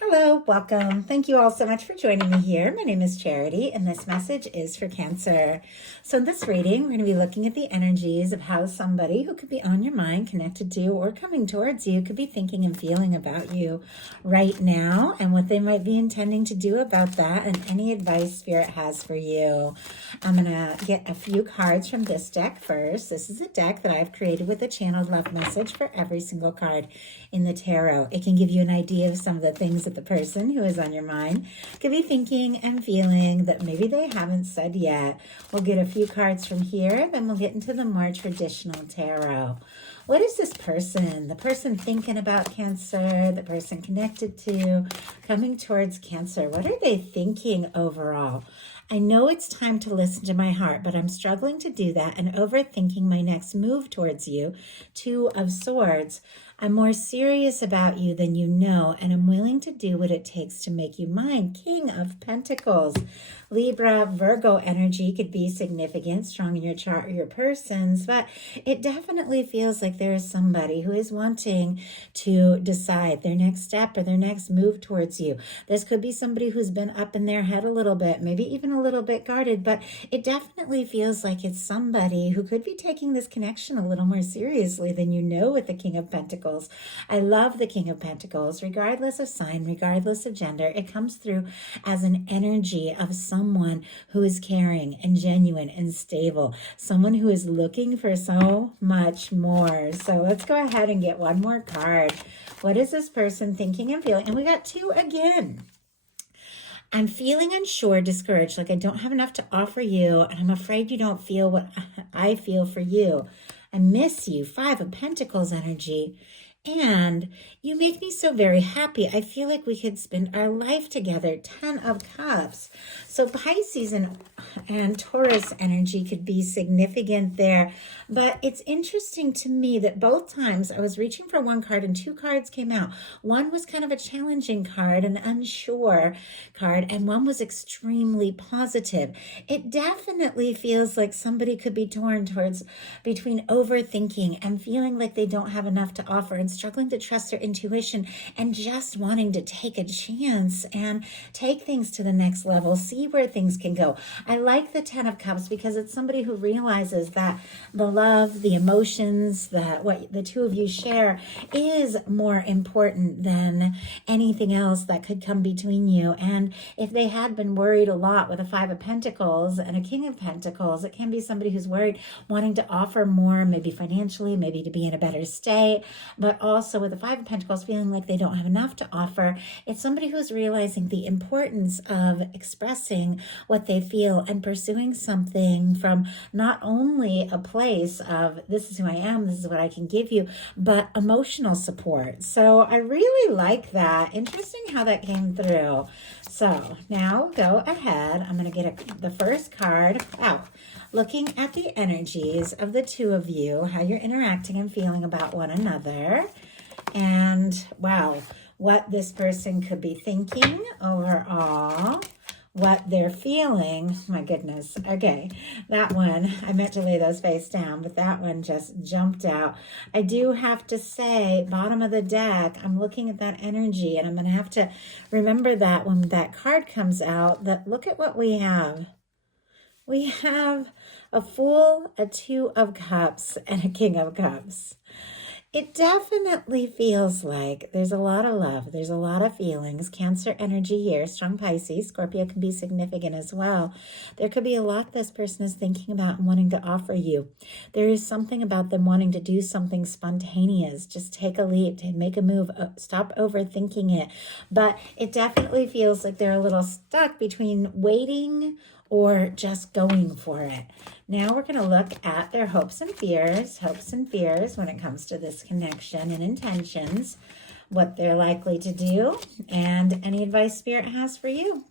Hello, welcome. Thank you all so much for joining me here. My name is Charity, and this message is for Cancer. So in this reading, we're going to be looking at the energies of how somebody who could be on your mind, connected to, or coming towards you could be thinking and feeling about you right now, and what they might be intending to do about that, and any advice Spirit has for you. I'm going to get a few cards from this deck first. This is a deck that I've created with a channeled love message for every single card in the tarot. It can give you an idea of some of the things that the person who is on your mind could be thinking and feeling that maybe they haven't said yet. We'll get a few cards from here, then we'll get into the more traditional tarot. What is this person? The person thinking about Cancer, the person connected to, coming towards Cancer. What are they thinking overall? I know it's time to listen to my heart, but I'm struggling to do that and overthinking my next move towards you. Two of Swords. I'm more serious about you than you know, and I'm willing to do what it takes to make you mine. King of Pentacles. Libra, Virgo energy could be significant, strong in your chart or your person's, but it definitely feels like there is somebody who is wanting to decide their next step or their next move towards you. This could be somebody who's been up in their head a little bit, maybe even a little bit guarded, but it definitely feels like it's somebody who could be taking this connection a little more seriously than you know with the King of Pentacles. I love the King of Pentacles, regardless of sign, regardless of gender. It comes through as an energy of someone who is caring and genuine and stable, someone who is looking for so much more. So let's go ahead and get one more card. What is this person thinking and feeling? And we got two again. I'm feeling unsure, discouraged, like I don't have enough to offer you, and I'm afraid you don't feel what I feel for you. I miss you. Five of Pentacles energy. And you make me so very happy. I feel like we could spend our life together. 10 of Cups. So Pisces and Taurus energy could be significant there. But it's interesting to me that both times I was reaching for one card and two cards came out. One was kind of a challenging card, an unsure card, and one was extremely positive. It definitely feels like somebody could be torn towards between overthinking and feeling like they don't have enough to offer and struggling to trust their intuition and just wanting to take a chance and take things to the next level, see where things can go. I like the 10 of Cups because it's somebody who realizes that the love, the emotions, that what the two of you share is more important than anything else that could come between you. And if they had been worried a lot with a 5 of Pentacles and a King of Pentacles, it can be somebody who's worried, wanting to offer more, maybe financially, maybe to be in a better state, but also with the 5 of Pentacles feeling like they don't have enough to offer. It's somebody who's realizing the importance of expressing what they feel and pursuing something from not only a place of this is who I am, this is what I can give you, but emotional support. So I really like that. Interesting how that came through. So now go ahead. I'm going to get the first card out. Looking at the energies of the two of you, how you're interacting and feeling about one another. And wow, what this person could be thinking overall, what they're feeling. My goodness. Okay, that one, I meant to lay those face down, but that one just jumped out. I do have to say, bottom of the deck, I'm looking at that energy, and I'm going to have to remember that when that card comes out, that look at what we have. We have a Fool, a 2 of Cups, and a King of Cups. It definitely feels like there's a lot of love. There's a lot of feelings. Cancer energy here. Strong Pisces. Scorpio can be significant as well. There could be a lot this person is thinking about and wanting to offer you. There is something about them wanting to do something spontaneous. Just take a leap, make a move, stop overthinking it. But it definitely feels like they're a little stuck between waiting or just going for it. Now we're going to look at their hopes and fears when it comes to this connection and intentions, what they're likely to do, and any advice Spirit has for you.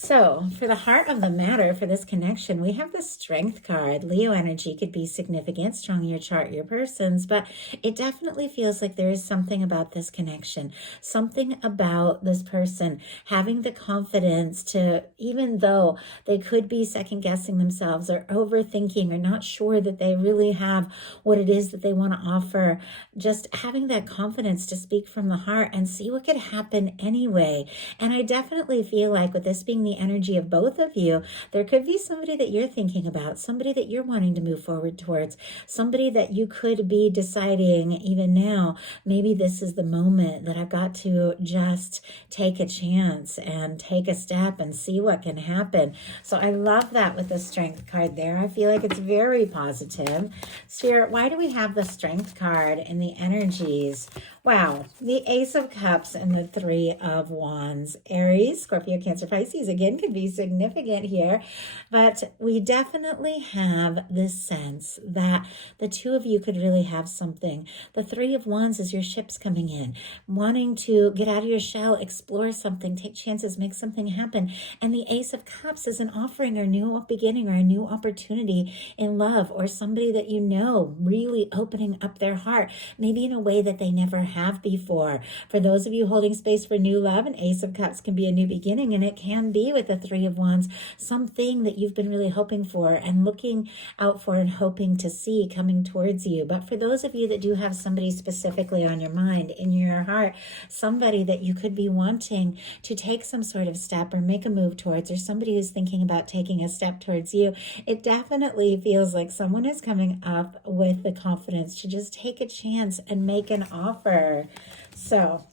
So, for the heart of the matter for this connection, we have the Strength card. Leo energy could be significant, strong in your chart, your persons, but it definitely feels like there is something about this connection, something about this person having the confidence to, even though they could be second guessing themselves or overthinking or not sure that they really have what it is that they want to offer, just having that confidence to speak from the heart and see what could happen anyway. And I definitely feel like with this being the energy of both of you, there could be somebody that you're thinking about, somebody that you're wanting to move forward towards, somebody that you could be deciding even now, maybe this is the moment that I've got to just take a chance and take a step and see what can happen. So I love that with the Strength card there. I feel like it's very positive. Spirit, why do we have the Strength card in the energies? Wow, the Ace of Cups and the Three of Wands. Aries, Scorpio, Cancer, Pisces, again, could be significant here. But we definitely have this sense that the two of you could really have something. The Three of Wands is your ships coming in, wanting to get out of your shell, explore something, take chances, make something happen. And the Ace of Cups is an offering or a new beginning or a new opportunity in love, or somebody that you know really opening up their heart, maybe in a way that they never have before. For those of you holding space for new love, an Ace of Cups can be a new beginning, and it can be with the Three of Wands, something that you've been really hoping for and looking out for and hoping to see coming towards you. But for those of you that do have somebody specifically on your mind, in your heart, somebody that you could be wanting to take some sort of step or make a move towards, or somebody who's thinking about taking a step towards you, it definitely feels like someone is coming up with the confidence to just take a chance and make an offer. So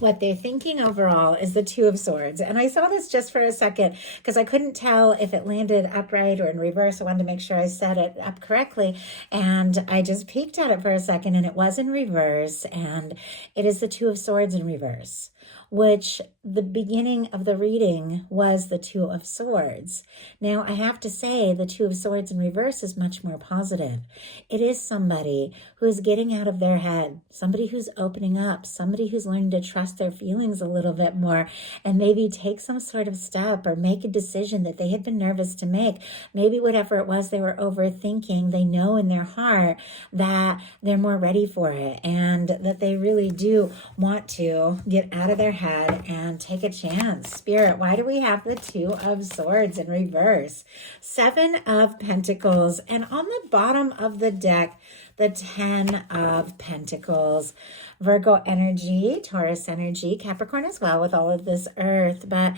what they're thinking overall is the Two of Swords. And I saw this just for a second because I couldn't tell if it landed upright or in reverse. I wanted to make sure I set it up correctly. And I just peeked at it for a second and it was in reverse. And it is the Two of Swords in reverse, which the beginning of the reading was the Two of Swords. Now, I have to say the Two of Swords in reverse is much more positive. It is somebody who is getting out of their head, somebody who's opening up, somebody who's learning to trust their feelings a little bit more and maybe take some sort of step or make a decision that they had been nervous to make. Maybe whatever it was they were overthinking, they know in their heart that they're more ready for it and that they really do want to get out of their head and take a chance. Spirit, why do we have the Two of Swords in reverse? Seven of Pentacles, and on the bottom of the deck, the Ten of Pentacles. Virgo energy, Taurus energy, Capricorn as well with all of this earth, but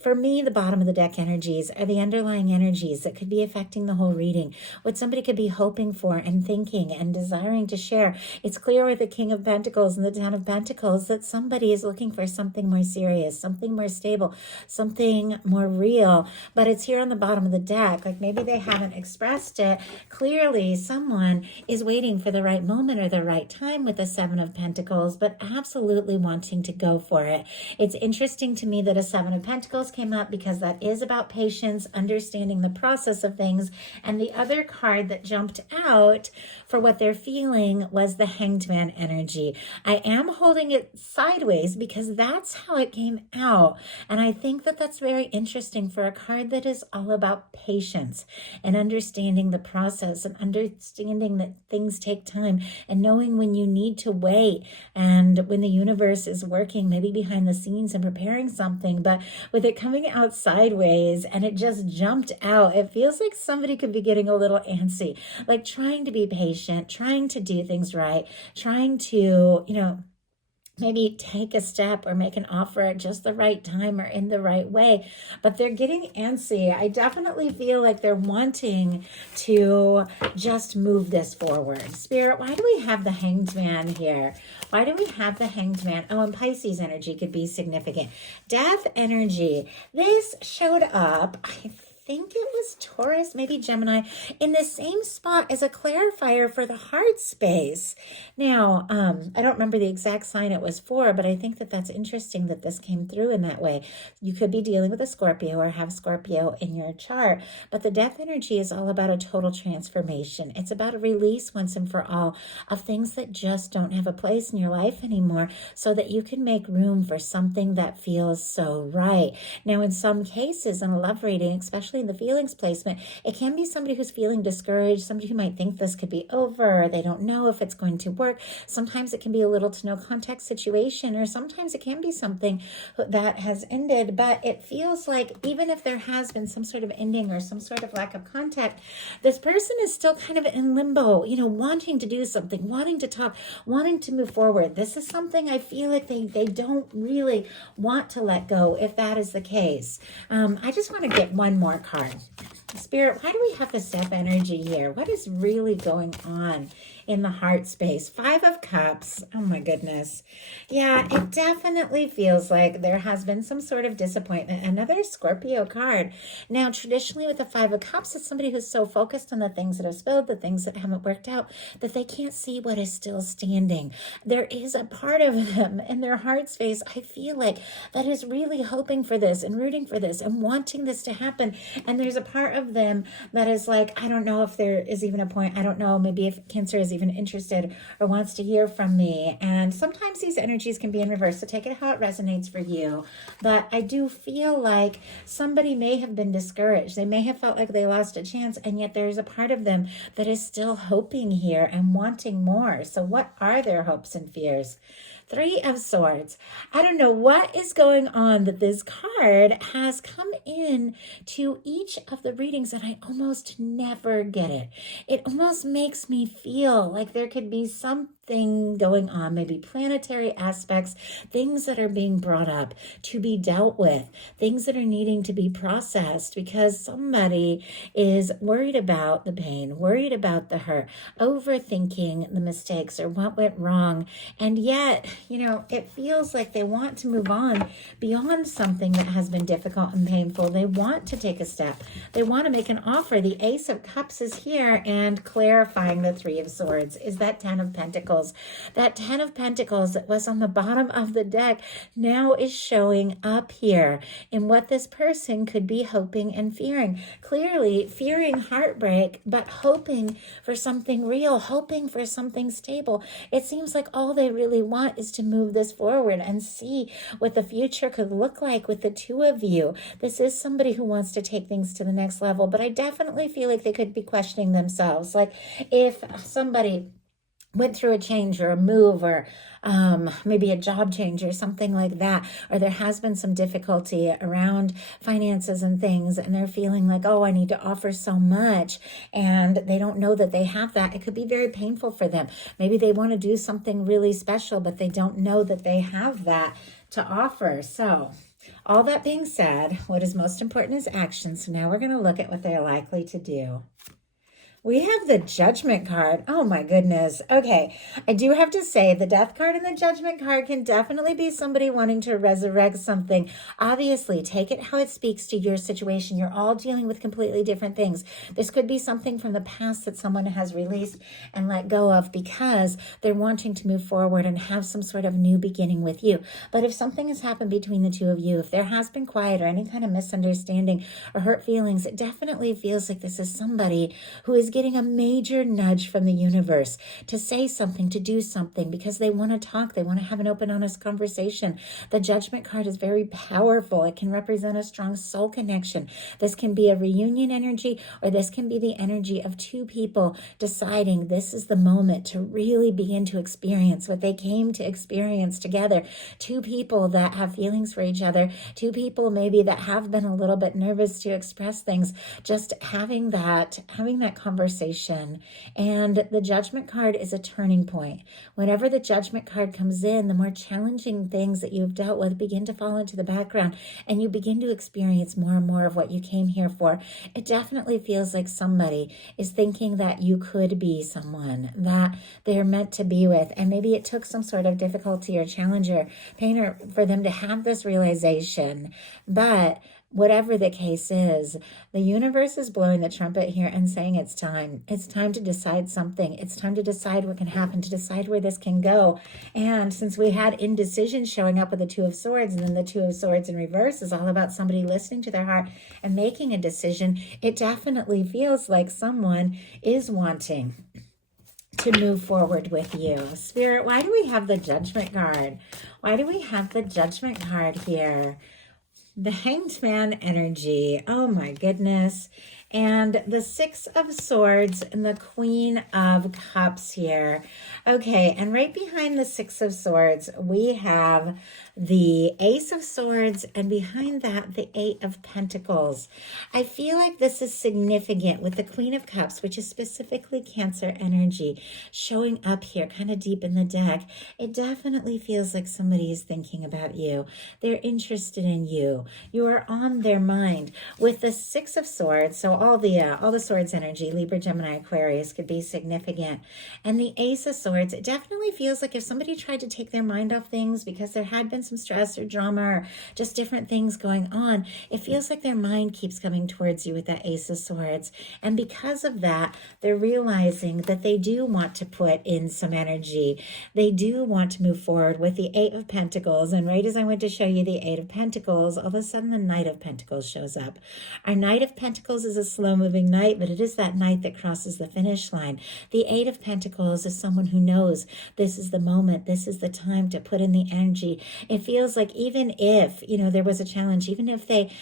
for me, the bottom of the deck energies are the underlying energies that could be affecting the whole reading, what somebody could be hoping for and thinking and desiring to share. It's clear with the King of Pentacles and the Ten of Pentacles that somebody is looking for something more serious, something more stable, something more real, but it's here on the bottom of the deck. Like maybe they haven't expressed it. Clearly, someone is waiting for the right moment or the right time with the Seven of Pentacles, but absolutely wanting to go for it. It's interesting to me that a Seven of Pentacles came up because that is about patience, understanding the process of things. And the other card that jumped out for what they're feeling was the Hanged Man energy. I am holding it sideways because that's how it came out. And I think that that's very interesting for a card that is all about patience and understanding the process and understanding that things take time and knowing when you need to wait and when the universe is working maybe behind the scenes and preparing something. But with it coming out sideways and it just jumped out, it feels like somebody could be getting a little antsy, like trying to be patient, trying to do things right, trying to, maybe take a step or make an offer at just the right time or in the right way, but they're getting antsy. I definitely feel like they're wanting to just move this forward. Spirit, why do we have the Hanged Man here? Why do we have the Hanged Man? Oh, and Pisces energy could be significant. Death energy. This showed up, I think it was Taurus, maybe Gemini, in the same spot as a clarifier for the heart space. Now, I don't remember the exact sign it was for, but I think that that's interesting that this came through in that way. You could be dealing with a Scorpio or have Scorpio in your chart, but the death energy is all about a total transformation. It's about a release once and for all of things that just don't have a place in your life anymore, so that you can make room for something that feels so right. Now, in some cases, in a love reading, especially in the feelings placement, it can be somebody who's feeling discouraged, somebody who might think this could be over, or they don't know if it's going to work. Sometimes it can be a little to no contact situation, or sometimes it can be something that has ended, but it feels like even if there has been some sort of ending or some sort of lack of contact, this person is still kind of in limbo, wanting to do something, wanting to talk, wanting to move forward. This is something I feel like they don't really want to let go, if that is the case. I just want to get one more card. Spirit, why do we have this death energy here? What is really going on in the heart space? 5 of Cups. Oh my goodness. Yeah, it definitely feels like there has been some sort of disappointment. Another Scorpio card. Now, traditionally with the 5 of Cups, it's somebody who's so focused on the things that have spilled, the things that haven't worked out, that they can't see what is still standing. There is a part of them in their heart space, I feel like, that is really hoping for this and rooting for this and wanting this to happen. And there's a part of them that is like, I don't know if there is even a point. I don't know, maybe if Cancer is even interested or wants to hear from me. And sometimes these energies can be in reverse, so take it how it resonates for you. But I do feel like somebody may have been discouraged. They may have felt like they lost a chance, and yet there's a part of them that is still hoping here and wanting more. So what are their hopes and fears? 3 of Swords. I don't know what is going on that this card has come in to each of the readings, and I almost never get it. It almost makes me feel like there could be something going on, maybe planetary aspects, things that are being brought up to be dealt with, things that are needing to be processed because somebody is worried about the pain, worried about the hurt, overthinking the mistakes or what went wrong. And yet, it feels like they want to move on beyond something that has been difficult and painful. They want to take a step. They want to make an offer. The Ace of Cups is here, and clarifying the 3 of Swords is that 10 of Pentacles. That 10 of Pentacles that was on the bottom of the deck now is showing up here in what this person could be hoping and fearing. Clearly fearing heartbreak, but hoping for something real, hoping for something stable. It seems like all they really want is to move this forward and see what the future could look like with the 2 of you. This is somebody who wants to take things to the next level, but I definitely feel like they could be questioning themselves. Like if somebody went through a change or a move or maybe a job change or something like that, or there has been some difficulty around finances and things, and they're feeling like, oh, I need to offer so much, and they don't know that they have that. It could be very painful for them. Maybe they want to do something really special, but they don't know that they have that to offer. So all that being said, what is most important is action. So now we're going to look at what they're likely to do. We have the Judgment card. Oh my goodness. Okay. I do have to say the Death card and the Judgment card can definitely be somebody wanting to resurrect something. Obviously, take it how it speaks to your situation. You're all dealing with completely different things. This could be something from the past that someone has released and let go of because they're wanting to move forward and have some sort of new beginning with you. But if something has happened between the 2 of you, if there has been quiet or any kind of misunderstanding or hurt feelings, it definitely feels like this is somebody who is getting a major nudge from the universe to say something, to do something, because they want to talk. They want to have an open, honest conversation. The Judgment card is very powerful. It can represent a strong soul connection. This can be a reunion energy, or this can be the energy of 2 people deciding this is the moment to really begin to experience what they came to experience together. 2 people that have feelings for each other, 2 people maybe that have been a little bit nervous to express things, just having that conversation. And the Judgment card is a turning point. Whenever the Judgment card comes in, the more challenging things that you've dealt with begin to fall into the background, and you begin to experience more and more of what you came here for. It definitely feels like somebody is thinking that you could be someone that they're meant to be with, and maybe it took some sort of difficulty or challenge or pain for them to have this realization. But whatever the case is, the universe is blowing the trumpet here and saying it's time. It's time to decide something. It's time to decide what can happen, to decide where this can go. And since we had indecision showing up with the Two of Swords, and then the Two of Swords in reverse is all about somebody listening to their heart and making a decision, it definitely feels like someone is wanting to move forward with you. Spirit, why do we have the Judgment card? Why do we have the Judgment card here? The Hanged Man energy. Oh my goodness. And the Six of Swords and the Queen of Cups here. Okay, and right behind the Six of Swords, we have the Ace of Swords, and behind that, the Eight of Pentacles. I feel like this is significant with the Queen of Cups, which is specifically Cancer energy, showing up here kind of deep in the deck. It definitely feels like somebody is thinking about you. They're interested in you. You are on their mind. With the Six of Swords, so all the Swords energy, Libra, Gemini, Aquarius, could be significant. And the Ace of Swords, it definitely feels like if somebody tried to take their mind off things because there had been some stress or drama or just different things going on, it feels like their mind keeps coming towards you with that Ace of Swords. And because of that, they're realizing that they do want to put in some energy. They do want to move forward with the Eight of Pentacles. And right as I went to show you the Eight of Pentacles, all of a sudden the Knight of Pentacles shows up. Our Knight of Pentacles is a slow-moving knight, but it is that knight that crosses the finish line. The Eight of Pentacles is someone who knows this is the moment, this is the time to put in the energy. It feels like even if, there was a challenge, even if they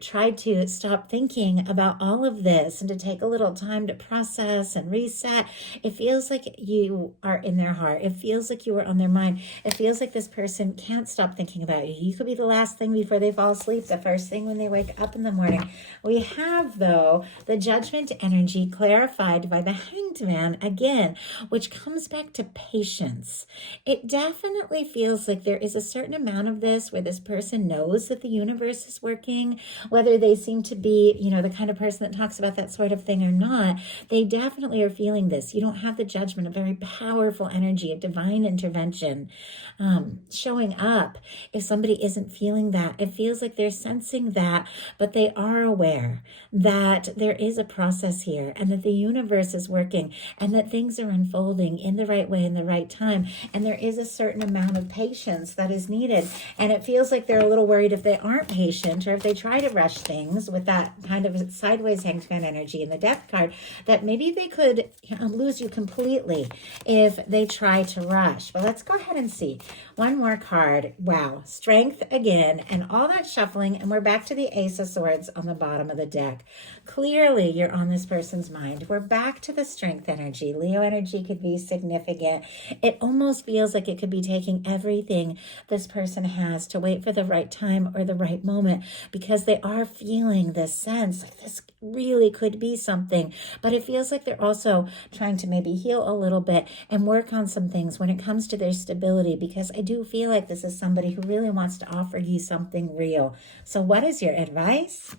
tried to stop thinking about all of this and to take a little time to process and reset, it feels like you are in their heart. It feels like you are on their mind. It feels like this person can't stop thinking about you. You could be the last thing before they fall asleep, the first thing when they wake up in the morning. We have, though, the Judgment energy clarified by the Hanged Man again, which comes back to patience. It definitely feels like there is a certain amount of this where this person knows that the universe is working, whether they seem to be, the kind of person that talks about that sort of thing or not. They definitely are feeling this. You don't have the Judgment, a very powerful energy of divine intervention showing up. If somebody isn't feeling that, it feels like they're sensing that, but they are aware that there is a process here and that the universe is working and that things are unfolding in the right way in the right time. And there is a certain amount of patience that is needed. And it feels like they're a little worried if they aren't patient or if they try to rush things with that kind of sideways Hanged Man energy in the Death card, that maybe they could lose you completely if they try to rush. But let's go ahead and see. One more card. Wow. Strength again and all that shuffling. And we're back to the Ace of Swords on the bottom of the deck. Clearly, you're on this person's mind. We're back to the Strength energy. Leo energy could be significant. It almost feels like it could be taking everything this person has to wait for the right time or the right moment, because they are feeling this sense like this really could be something. But it feels like they're also trying to maybe heal a little bit and work on some things when it comes to their stability, because I do feel like this is somebody who really wants to offer you something real. So what is your advice?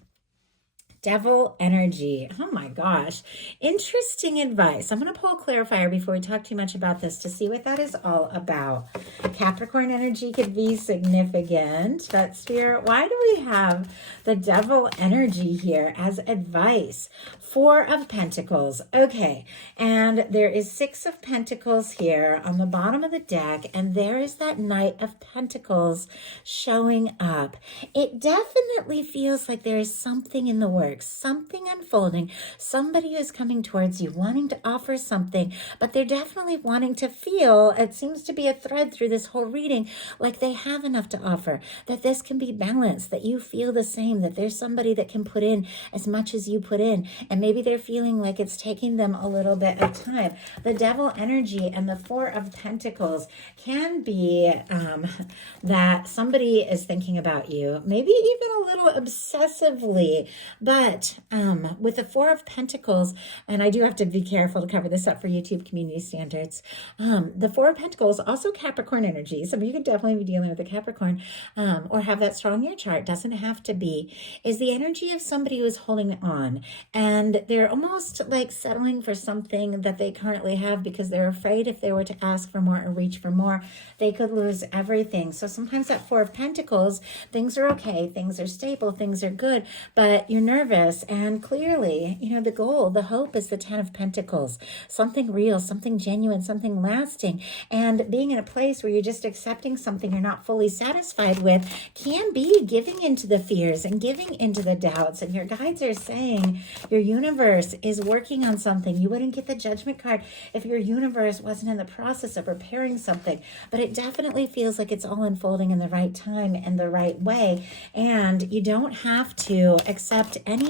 Devil energy. Oh my gosh. Interesting advice. I'm going to pull a clarifier before we talk too much about this to see what that is all about. Capricorn energy could be significant. But Spirit, why do we have the Devil energy here as advice? Four of Pentacles. Okay. And there is Six of Pentacles here on the bottom of the deck. And there is that Knight of Pentacles showing up. It definitely feels like there is something in the works, something unfolding, somebody who's coming towards you, wanting to offer something, but they're definitely wanting to feel, it seems to be a thread through this whole reading, like they have enough to offer, that this can be balanced, that you feel the same, that there's somebody that can put in as much as you put in, and maybe they're feeling like it's taking them a little bit of time. The Devil energy and the Four of Pentacles can be that somebody is thinking about you, maybe even a little obsessively, but But with the Four of Pentacles, and I do have to be careful to cover this up for YouTube community standards, the Four of Pentacles, also Capricorn energy. Some of you could definitely be dealing with a Capricorn or have that strong in your chart, doesn't have to be, is the energy of somebody who is holding on. And they're almost like settling for something that they currently have because they're afraid if they were to ask for more or reach for more, they could lose everything. So sometimes that Four of Pentacles, things are okay, things are stable, things are good, but you're nervous. And clearly, you know, the goal, the hope is the Ten of Pentacles, something real, something genuine, something lasting. And being in a place where you're just accepting something you're not fully satisfied with can be giving into the fears and giving into the doubts. And your guides are saying your universe is working on something. You wouldn't get the Judgment card if your universe wasn't in the process of preparing something. But it definitely feels like it's all unfolding in the right time and the right way. And you don't have to accept anything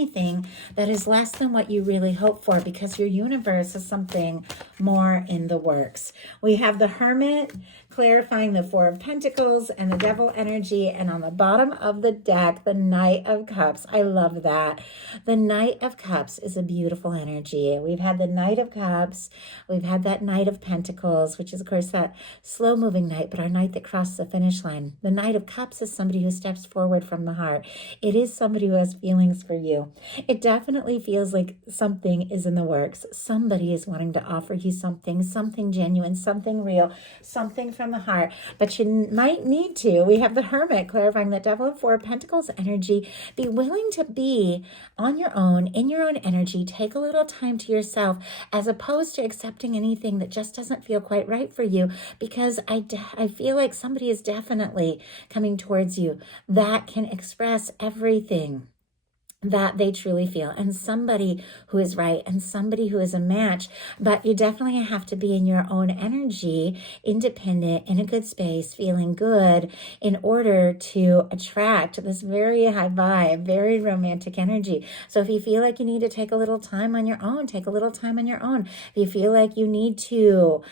that is less than what you really hope for, because your universe is something more in the works. We have the Hermit clarifying the Four of Pentacles and the Devil energy, and on the bottom of the deck, the Knight of Cups. I love that. The Knight of Cups is a beautiful energy. We've had the Knight of Cups, we've had that Knight of Pentacles, which is of course that slow moving knight, but our knight that crosses the finish line. The Knight of Cups is somebody who steps forward from the heart. It is somebody who has feelings for you. It definitely feels like something is in the works. Somebody is wanting to offer you something, something genuine, something real, something from the heart. But you might need to, we have the Hermit clarifying that Devil and Four of Pentacles energy, be willing to be on your own, in your own energy, take a little time to yourself, as opposed to accepting anything that just doesn't feel quite right for you, because I feel like somebody is definitely coming towards you that can express everything that they truly feel, and somebody who is right and somebody who is a match. But you definitely have to be in your own energy, independent, in a good space, feeling good, in order to attract this very high vibe, very romantic energy. So if you feel like you need to take a little time on your own, take a little time on your own. If you feel like you need to,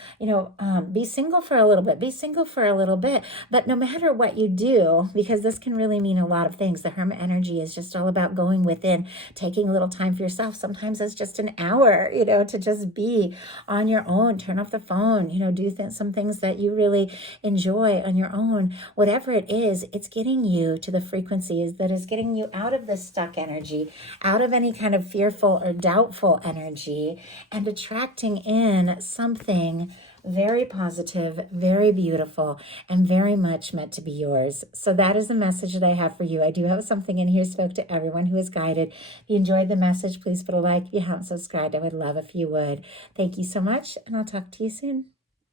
be single for a little bit, be single for a little bit. But no matter what you do, because this can really mean a lot of things, the Hermit energy is just all about going within, taking a little time for yourself. Sometimes it's just an hour, to just be on your own, turn off the phone, do some things that you really enjoy on your own. Whatever it is, it's getting you to the frequencies that is getting you out of the stuck energy, out of any kind of fearful or doubtful energy, and attracting in something very positive, very beautiful, and very much meant to be yours. So that is the message that I have for you. I do have something in here, spoke to everyone who is guided. If you enjoyed the message, please put a like. If you haven't subscribed, I would love if you would. Thank you so much, and I'll talk to you soon.